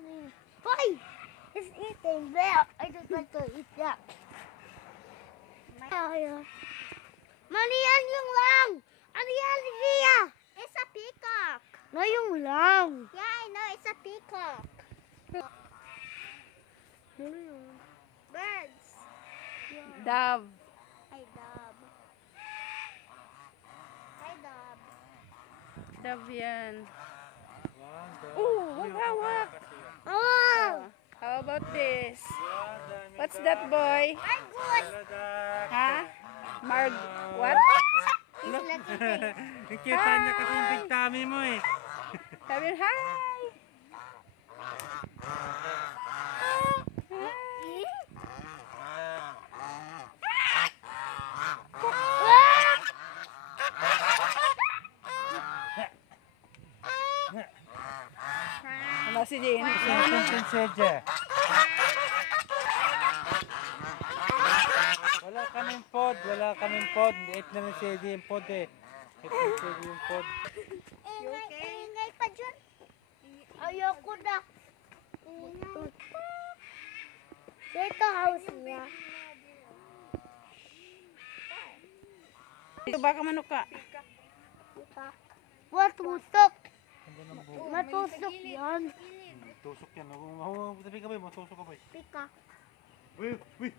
Mommy. Boy! It's eating that. I just like to eat that. Mani, yan yung lang! Ano yan, Ria? It's a peacock. No, yung lang. Yeah, I know. It's a peacock. Ano yun? Birds. Dove. Hi, dove. Hi, dove. Dove yan. Ooh, hawak. Oh! How about this? What's that, boy? Argus. Ha? Marg... What? He's looking pink. Nakita niya kasi yung big tummy mo eh. Sabi, hi! Ano si Jane? Sedye. Wala kaming pod, wala kaming pod. Liit na ng sedye yung pod eh. Liit na sedye yung pod. Ingay pa dyan. Ayoko na. Dito house niya. Ito baka manok ka. Matusok. Ganda ng buhok. Matusok yan. Tusok yan. Tabi ka ba? Matusok ka ba? Pika. Uy, uy.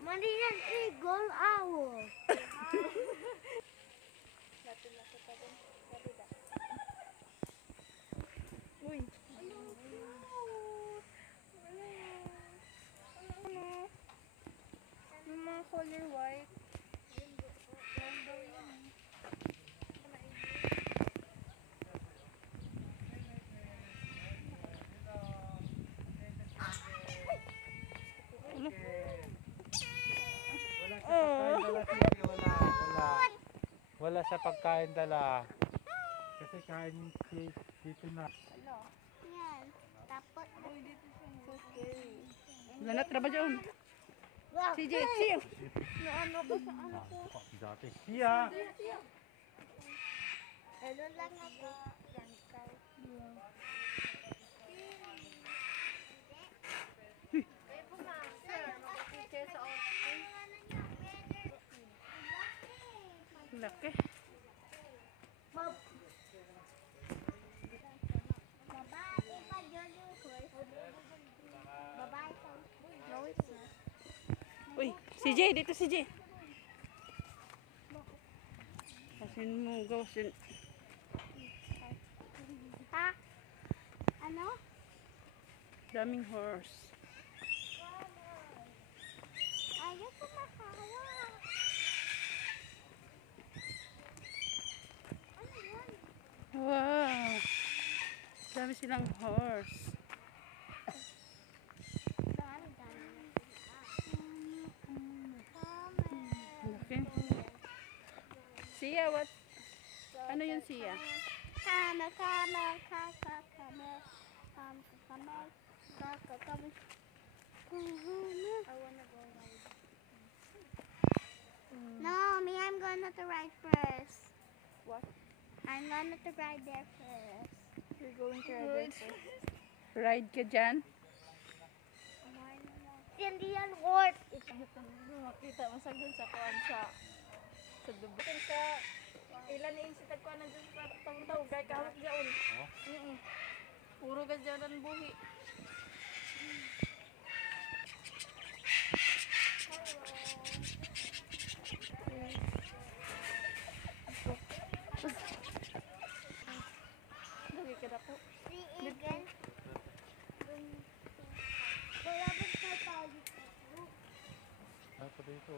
Mali yan, eagle, owl. Uy. Yung mga color white. Wala sa pagkain dala. Kasi kain dito na. Yan. Tapos. So scary. Ganat na ba dyan? CJ, siya. Ano ba sa ano ko? Dati. Siya. Ano lang ako. Laki. Babae pa dyan yung horse. Babae pa. No, it's not. Uy, CJ, dito CJ. Kasin mo, gawin. Ha? Ano? Daming horse. Ayaw ko makawa. Ano yan? Wow. Dami silang horse. Laki. Siya, what? Ano yun siya? Camel. I wanna go ride. No, me, I'm gonna to ride first. What? I'm gonna to ride there first. You're going to ride first. Ride ka dyan? Hindi yan horse. Makita mo sa dun sa kuwan sa dubo. Sa ilan na yung sitagkuan na dun sa taong-taong gaya kahawak dyan. Puro ka dyan ang buhi. Lagi ka na po. See again. Wala ba sa tawag? Ano pa dito?